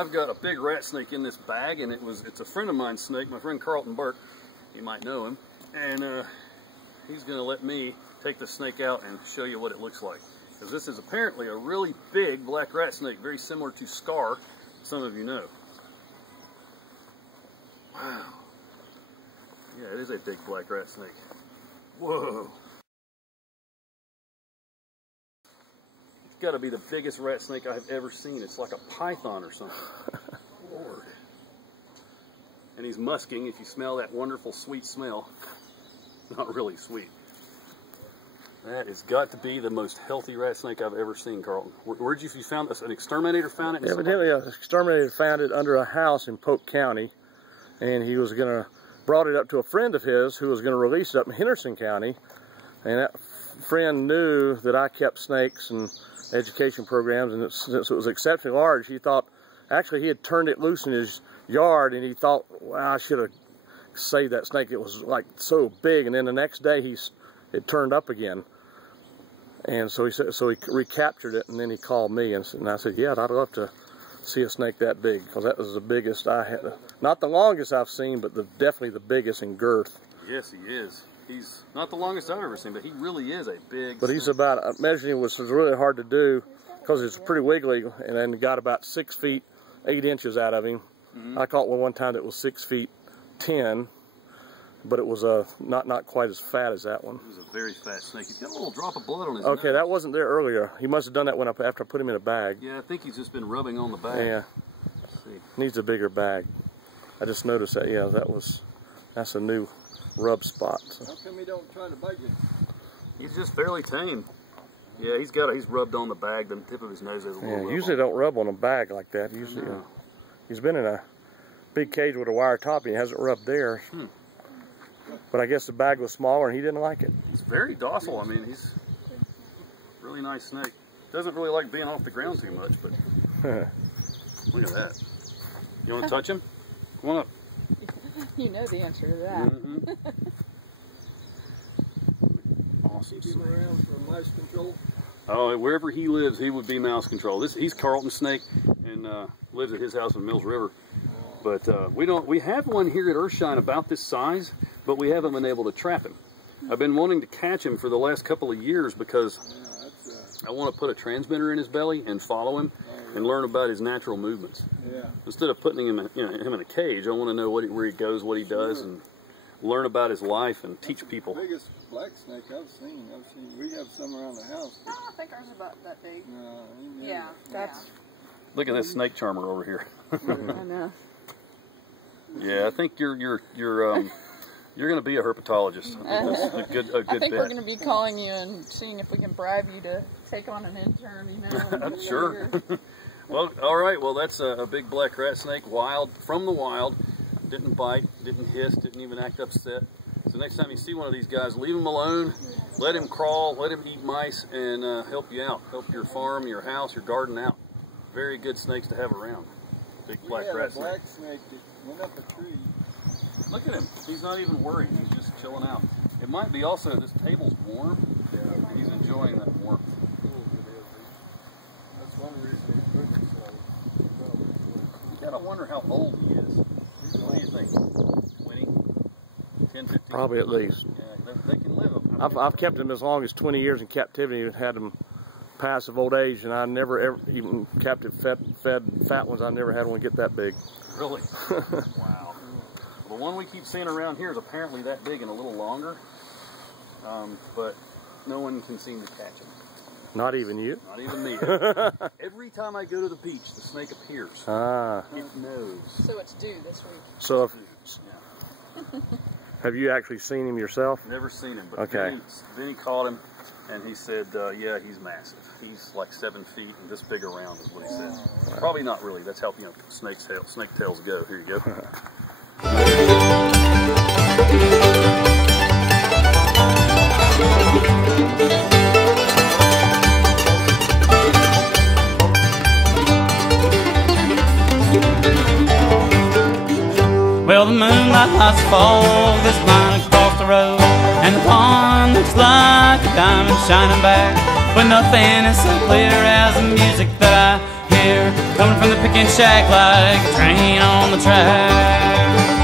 I've got a big rat snake in this bag, and it's a friend of mine's snake, my friend Carlton Burke. You might know him. And he's going to let me take the snake out and show you what it looks like. Because this is apparently a really big black rat snake, very similar to Scar, some of you know. Wow. Yeah, it is a big black rat snake. Whoa. It's got to be the biggest rat snake I've ever seen. It's like a python or something. Lord. And he's musking. If you smell that wonderful sweet smell. Not really sweet. That has got to be the most healthy rat snake I've ever seen, Carlton. Where'd you found this? An exterminator found it? Evidently, an exterminator found it under a house in Polk County, and he was brought it up to a friend of his who was going to release it up in Henderson County, and that friend knew that I kept snakes and education programs, and since it was exceptionally large, he thought, actually he had turned it loose in his yard, and he thought, wow, I should have saved that snake. It was like so big, and then the next day it turned up again. And so he recaptured it, and then he called me, and I said, yeah, I'd love to see a snake that big, because that was the biggest I had. Not the longest I've seen, but definitely the biggest in girth. Yes, he is. He's not the longest I've ever seen, but he really is a big But he's about, measuring was really hard to do, because it's pretty wiggly, and then got about 6 feet 8 inches out of him. I caught one time that was 6 feet 10. But it was not quite as fat as that one. It was a very fat snake. He's got a little drop of blood on his Okay, nose. that wasn't there earlier. He must have done that after I put him in a bag. Yeah, I think he's just been rubbing on the bag. Yeah. Let's see. Needs a bigger bag. I just noticed that. Yeah, that's a new rub spot. So. How come he don't try to bite you? He's just fairly tame. Yeah, he's rubbed on the bag. The tip of his nose has a little. Yeah, usually don't rub on a bag like that. Usually, he's been in a big cage with a wire top, and he hasn't rubbed there. But I guess the bag was smaller and he didn't like it. He's very docile. I mean, he's a really nice snake. Doesn't really like being off the ground too much, but look at that. You want to touch him? Come on up. You know the answer to that. Awesome. Keep him around for mouse control. Oh, wherever he lives, he would be mouse control. He's Carlton's snake and lives at his house in Mills River. But we have one here at Earthshine about this size, but we haven't been able to trap him. I've been wanting to catch him for the last couple of years because I want to put a transmitter in his belly and follow him and learn about his natural movements. Yeah. Instead of putting him in a cage, I want to know where he goes, what he does, and learn about his life and teach people. The biggest black snake I've seen. We have some around the house. I don't think ours is about that big. No, yeah, that's. Look at this snake charmer over here. I know. Yeah, I think you're going to be a herpetologist. I think that's a good I think bet. we're going to be calling you and seeing if we can bribe you to take on an intern. Sure. Well, all right. Well, that's a big black rat snake, wild from the wild. Didn't bite, didn't hiss, didn't even act upset. So next time you see one of these guys, leave him alone. Let him crawl. Let him eat mice and help you out. Help your farm, your house, your garden out. Very good snakes to have around. Big black rat snake. Black snake that went up a tree. Look at him. He's not even worried. He's just chilling out. It might be also this table's warm. Yeah. He's enjoying that warmth. That's one reason he's moving slow. You gotta wonder how old he is. What do you think? 20? 10, 15? Probably at least. Yeah, they can live. I've kept them as long as 20 years in captivity and had them passive old age, and I never ever even captive fed fat ones. I never had one get that big. Really? Wow. The one we keep seeing around here is apparently that big and a little longer, but no one can seem to catch him. Not even you? Not even me. Every time I go to the beach, the snake appears. Ah. It knows. So it's due this week. So, yeah. Have you actually seen him yourself? Never seen him, but okay. Then he caught him, and he said, yeah, he's massive. He's like 7 feet and this big around is what he said. Wow. Probably not really. That's how snake tails go. Here you go. Well, the moonlight lights fall this line across the road, and the pond looks like a diamond shining back. But nothing is so clear as the music that I here, coming from the picking shack like a train on the track.